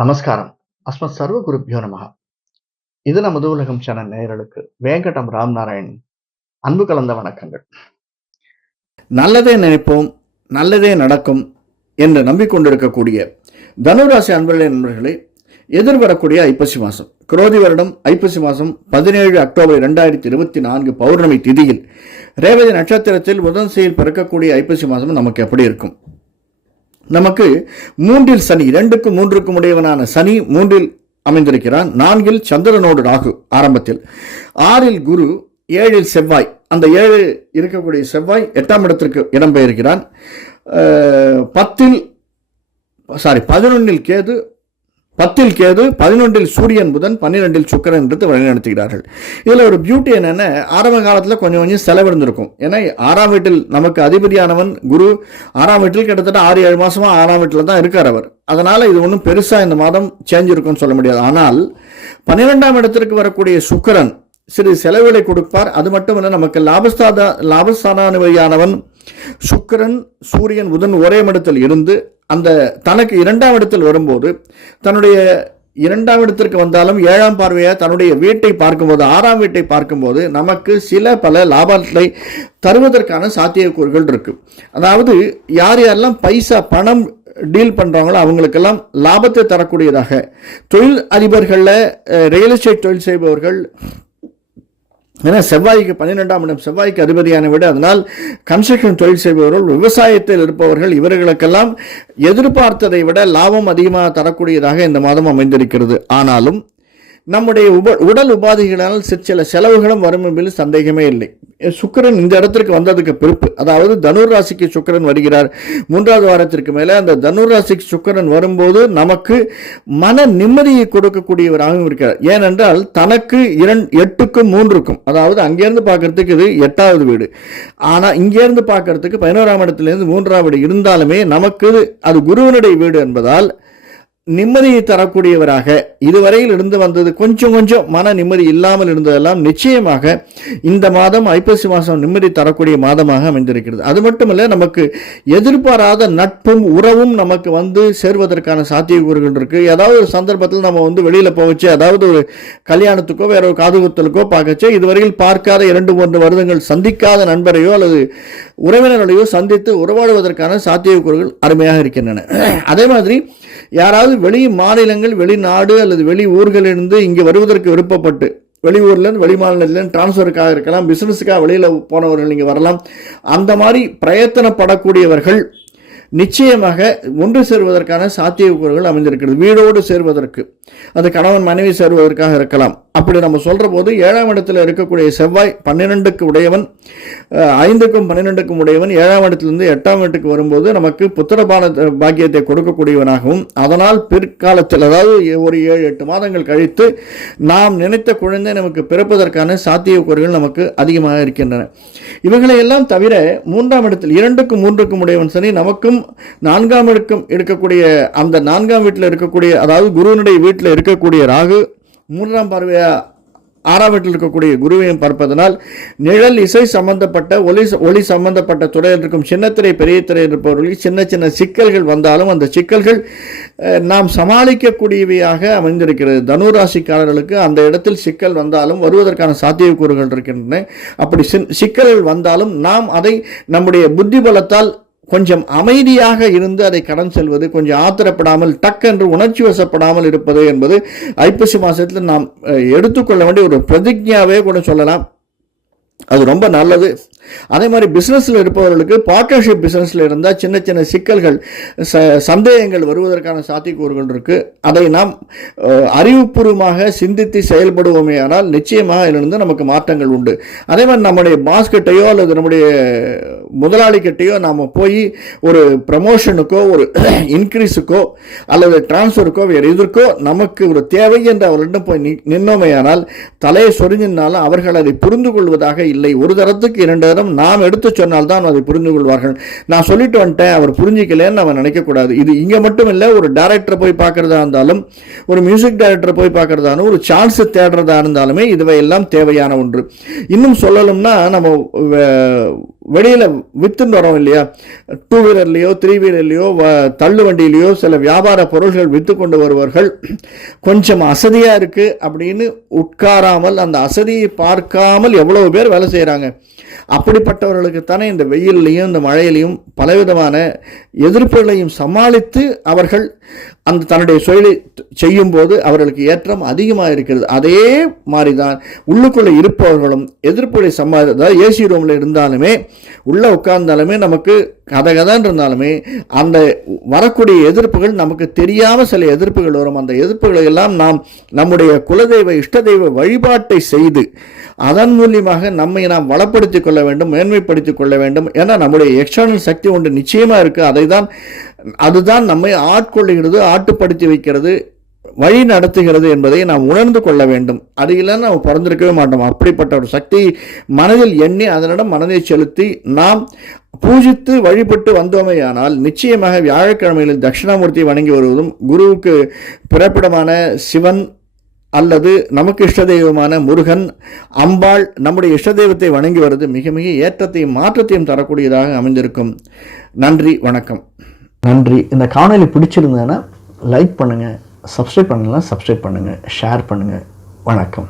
நமஸ்காரம். அஸ்மத் சர்வ குருப்பியோ நமக இது நமது உலகம் சேனல் நேயர்களுக்கு வேங்கடம் ராம் நாராயண் அன்பு கலந்த வணக்கங்கள். நல்லதே நினைப்போம் நல்லதே நடக்கும் என்று நம்பிக்கொண்டிருக்கக்கூடிய தனுராசி அன்பர்களே நண்பர்களே எதிர்வரக்கூடிய ஐப்பசி மாதம் குரோதி வருடம் ஐப்பசி மாதம் பதினேழு அக்டோபர் ரெண்டாயிரத்தி இருபத்தி நான்கு பௌர்ணமி திதியில். ரேவதி நட்சத்திரத்தில் புதன் செயல் பிறக்கக்கூடிய ஐப்பசி மாதம் நமக்கு எப்படி இருக்கும்? நமக்கு மூன்றில் சனி இரண்டுக்கும் மூன்றுக்கும் உடையவனான சனி மூன்றில் அமைந்திருக்கிறான். நான்கில் சந்திரனோடு ராகு ஆரம்பத்தில். ஆறில் குரு ஏழில் செவ்வாய். அந்த ஏழு இருக்கக்கூடிய செவ்வாய் எட்டாம் இடத்திற்கு இடம்பெயர்கிறான். பத்தில் சாரி பதினொன்னில் கேது பத்தில் கேது பதினொன்றில் சூரியன் புதன் பன்னிரெண்டில் சுக்கரன் என்று வழிநடத்துகிறார்கள். இதில் ஒரு பியூட்டி என்னென்ன ஆரம்ப காலத்தில் கொஞ்சம் கொஞ்சம் செலவிருந்திருக்கும் ஏன்னா ஆறாம் வீட்டில் நமக்கு அதிபதியானவன் குரு ஆறாம் வீட்டில் கிட்டத்தட்ட ஆறு ஏழு மாதமாக ஆறாம் வீட்டில் தான் இருக்கார் அவர். அதனால் இது ஒன்றும் பெருசாக இந்த மாதம் சேஞ்ச் இருக்கும்னு சொல்ல முடியாது. ஆனால் பன்னிரெண்டாம் இடத்திற்கு வரக்கூடிய சுக்கரன் சிறு செலவுகளை கொடுப்பார். அது மட்டுமல்ல நமக்கு லாபஸ்தாத லாபஸ்தானானுபதியானவன் சுக்கிரன் சூரியன் புதன் ஒரே இடத்தில் இருந்து அந்த தனக்கு இரண்டாம் இடத்தில் வரும்போது தன்னுடைய இரண்டாம் இடத்திற்கு வந்தாலும் ஏழாம் பார்வையாக தன்னுடைய வீட்டை பார்க்கும்போது ஆறாம் வீட்டை பார்க்கும்போது நமக்கு சில பல லாபத்தை தருவதற்கான சாத்தியக்கூறுகள் இருக்குது அதாவது யார் யாரெல்லாம் பைசா பணம் டீல் பண்ணுறாங்களோ அவங்களுக்கெல்லாம் லாபத்தை தரக்கூடியதாக தொழில் அதிபர்களில் ரியல் எஸ்டேட் தொழில் செய்பவர்கள் ஏன்னா செவ்வாய்க்கு பன்னிரெண்டாம் இடம் செவ்வாய்க்கு அதிபதியான விட. அதனால் கன்ஸ்ட்ரக்ஷன் தொழில் செய்பவர்கள் விவசாயத்தில் இருப்பவர்கள் இவர்களுக்கெல்லாம் எதிர்பார்த்ததை விட லாபம் அதிகமாக தரக்கூடியதாக இந்த மாதம் அமைந்திருக்கிறது. ஆனாலும் நம்முடைய உப உடல் உபாதைகளால் சிற்சில செலவுகளும் வரும் என்பதில் சந்தேகமே இல்லை. சுக்கிரன் இந்த இடத்திற்கு வந்ததுக்கு பிறப்பு. அதாவது தனுர் ராசிக்கு சுக்கிரன் வருகிறார். மூன்றாவது வாரத்திற்கு மேலே அந்த தனுர் ராசிக்கு சுக்கிரன் வரும்போது நமக்கு மன நிம்மதியை கொடுக்கக்கூடியவராகவும் இருக்கிறார். ஏனென்றால் தனக்கு இரண்டு எட்டுக்கும் மூன்றுக்கும் அதாவது அங்கேருந்து பார்க்கறதுக்கு இது எட்டாவது வீடு. ஆனால் இங்கேருந்து பார்க்கறதுக்கு பதினோராம் இடத்துலேருந்து மூன்றாம் வீடு இருந்தாலுமே நமக்கு அது குருவனுடைய வீடு என்பதால் நிம்மதியை தரக்கூடியவராக இதுவரையில் இருந்து வந்தது கொஞ்சம் கொஞ்சம் மன நிம்மதி இல்லாமல் இருந்ததெல்லாம் நிச்சயமாக இந்த மாதம் ஐப்பசி மாதம் நிம்மதி தரக்கூடிய மாதமாக அமைந்திருக்கிறது. அது மட்டுமல்ல நமக்கு எதிர்பாராத நட்பும் உறவும் நமக்கு வந்து சேர்வதற்கான சாத்தியக்கூறுகள் இருக்குது ஏதாவது ஒரு சந்தர்ப்பத்தில் நம்ம வந்து வெளியில் போகச்சு அதாவது ஒரு கல்யாணத்துக்கோ வேற ஒரு காதுகுத்தலுக்கோ பார்க்கச்சு இதுவரையில் பார்க்காத இரண்டு மூன்று வருடங்கள் சந்திக்காத நண்பரையோ அல்லது உறவினர்களையோ சந்தித்து உறவாடுவதற்கான சாத்தியக்கூறுகள் அருமையாக இருக்கின்றன. அதே மாதிரி யாராவது வெளி மாநிலங்கள் வெளிநாடு அல்லது வெளி ஊர்களிலிருந்து இங்கே வருவதற்கு விருப்பப்பட்டு வெளியூர்லேருந்து வெளி மாநிலத்துலேருந்து டிரான்ஸ்ஃபருக்காக இருக்கலாம் பிஸ்னஸுக்காக வெளியில் போனவர்கள் நீங்கள் வரலாம். அந்த மாதிரி பிரயத்தனப்படக்கூடியவர்கள் நிச்சயமாக ஒன்று சேர்வதற்கான சாத்தியக்கூறுகள் அமைந்திருக்கிறது. வீடோடு சேர்வதற்கு. அது கணவன் மனைவி சேருவதற்காக இருக்கலாம். அப்படி நம்ம சொல்ற போது ஏழாம் இடத்துல இருக்கக்கூடிய செவ்வாய் பன்னிரெண்டுக்கு உடையவன் ஐந்துக்கும் பன்னிரெண்டுக்கும் உடையவன் ஏழாம் இடத்துலேருந்து எட்டாம் வீட்டுக்கு வரும்போது நமக்கு புத்திரபான பாக்கியத்தை கொடுக்கக்கூடியவனாகவும் அதனால் பிற்காலத்தில் அதாவது ஒரு ஏழு எட்டு மாதங்கள் கழித்து நாம் நினைத்த குழந்தை நமக்கு பிறப்பதற்கான சாத்தியக்கூறுகள் நமக்கு அதிகமாக இருக்கின்றன. இவைகளை எல்லாம் தவிர மூன்றாம் இடத்தில் இரண்டுக்கும் மூன்றுக்கும் உடையவன் சனி நமக்கும் நான்காம் இடக்கும் இருக்கக்கூடிய அந்த நான்காம் வீட்டில் இருக்கக்கூடிய அதாவது குருவனுடைய வீட்டில் இருக்கக்கூடிய ராகு மூன்றாம் பார்வையாக ஆறாம் வீட்டில் இருக்கக்கூடிய குருவையும் பார்ப்பதனால் நிழல் இசை சம்பந்தப்பட்ட ஒளி ஒளி சம்பந்தப்பட்ட துறையில் இருக்கும் சின்னத்திரை பெரிய திரை இருப்பவர்களுக்கு சின்ன சின்ன சிக்கல்கள் வந்தாலும் அந்த சிக்கல்கள் நாம் சமாளிக்கக்கூடியவையாக அமைந்திருக்கிறது. தனுராசிக்காரர்களுக்கு அந்த இடத்தில் சிக்கல் வந்தாலும் வருவதற்கான சாத்தியக்கூறுகள் இருக்கின்றன. அப்படி சின்- சிக்கல்கள் வந்தாலும் நாம் அதை நம்முடைய புத்தி பலத்தால் கொஞ்சம் அமைதியாக இருந்து அதை கடன் செல்வது கொஞ்சம் ஆத்திரப்படாமல் டக்கென்று உணர்ச்சி வசப்படாமல் இருப்பது என்பது ஐப்பசி மாதத்தில் நாம் எடுத்துக்கொள்ள வேண்டிய ஒரு பிரதிஜாவே கூட சொல்லலாம். அது ரொம்ப நல்லது. அதே மாதிரி பிஸ்னஸில் இருப்பவர்களுக்கு பார்ட்னர்ஷிப் பிஸ்னஸில் இருந்தால் சின்ன சின்ன சிக்கல்கள் ச சந்தேகங்கள் வருவதற்கான சாத்தியக்கூறுகள் இருக்குது அதை நாம் அறிவுபூர்வமாக சிந்தித்து செயல்படுவோமே ஆனால் நிச்சயமாக இதிலிருந்து நமக்கு மாற்றங்கள் உண்டு. அதே மாதிரி நம்முடைய பாஸ்கிட்டையோ அல்லது நம்முடைய முதலாளிகிட்டையோ நாம் போய் ஒரு ப்ரமோஷனுக்கோ ஒரு இன்க்ரீஸுக்கோ அல்லது டிரான்ஸ்ஃபருக்கோ வேறு எதற்கோ நமக்கு ஒரு தேவை என்று அவர்களிடம் போய் நின்னோமே நின்னோமேயானால் தலையை சொரிஞ்சினாலும் அவர்கள் அதை புரிந்து கொள்வதாக இல்லை. ஒரு தரத்துக்கு இரண்டு ஜோதிடரிடம் நாம் எடுத்து சொன்னால்தான் அதை புரிந்து கொள்வார்கள். நான் சொல்லிட்டு வந்துட்டேன் அவர் புரிஞ்சிக்கலன்னு நம்ம நினைக்கக்கூடாது. இது இங்கே மட்டும் இல்லை ஒரு டேரக்டரை போய் பார்க்குறதா இருந்தாலும் ஒரு மியூசிக் டைரக்டரை போய் பார்க்குறதாலும் ஒரு சான்ஸ் தேடுறதா இருந்தாலுமே இதுவையெல்லாம் தேவையான ஒன்று. இன்னும் சொல்லணும்னா நம்ம வெளியில் விற்றுன்னு வரோம் இல்லையா? டூ வீலர்லேயோ த்ரீ வீலர்லேயோ தள்ளு வண்டியிலையோ சில வியாபார பொருள்கள் விற்று கொண்டு வருவர்கள் கொஞ்சம் அசதியாக இருக்குது அப்படின்னு உட்காராமல் அந்த அசதியை பார்க்காமல் எவ்வளோ பேர் வேலை செய்கிறாங்க அப்படிப்பட்டவர்களுக்குத்தானே இந்த வெயில்லையும் இந்த மழையிலையும் பலவிதமான எதிர்ப்புகளையும் சமாளித்து அவர்கள் அந்த தன்னுடைய தொழிலை செய்யும்போது அவர்களுக்கு ஏற்றம் அதிகமாக இருக்கிறது. அதே மாதிரி தான் உள்ளுக்குள்ளே இருப்பவர்களும் எதிர்ப்புகளை சம்பாதி அதாவது ஏசி ரூமில் இருந்தாலுமே உள்ளே உட்கார்ந்தாலுமே நமக்கு கதை கதான் இருந்தாலுமே அந்த வரக்கூடிய எதிர்ப்புகள் நமக்கு தெரியாமல் சில எதிர்ப்புகள் வரும். அந்த எதிர்ப்புகளை எல்லாம் நாம் நம்முடைய குலதெய்வ இஷ்ட தெய்வ வழிபாட்டை செய்து அதன் மூலியமாக நம்மை நாம் வளப்படுத்திக் கொள்ள வேண்டும் மேன்மைப்படுத்திக் கொள்ள வேண்டும் ஏன்னா நம்முடைய எக்ஸ்டர்னல் சக்தி ஒன்று நிச்சயமாக இருக்குது அதை தான் அதுதான் நம்மை ஆட்கொள்ளுகிறது ஆட்டுப்படுத்தி வைக்கிறது வழி நடத்துகிறது என்பதை நாம் உணர்ந்து கொள்ள வேண்டும். அது இல்லைன்னா நாம் பிறந்திருக்கவே மாட்டோம். அப்படிப்பட்ட ஒரு சக்தி மனதில் எண்ணி அதனிடம் மனதை செலுத்தி நாம் பூஜித்து வழிபட்டு வந்தோமேயானால் நிச்சயமாக வியாழக்கிழமைகளில் தட்சிணாமூர்த்தி வணங்கி வருவதும் குருவுக்கு பிறப்பிடமான சிவன் அல்லது நமக்கு இஷ்ட தெய்வமான முருகன் அம்பாள் நம்முடைய இஷ்ட தெய்வத்தை வணங்கி வருவது மிக மிக ஏற்றத்தையும் மாற்றத்தையும் தரக்கூடியதாக அமைந்திருக்கும். நன்றி வணக்கம். நன்றி. இந்த காணொளி பிடிச்சிருந்ததுன்னா லைக் பண்ணுங்கள் சப்ஸ்கிரைப் பண்ணலாம் சப்ஸ்கிரைப் பண்ணுங்கள் ஷேர் பண்ணுங்கள் வணக்கம்.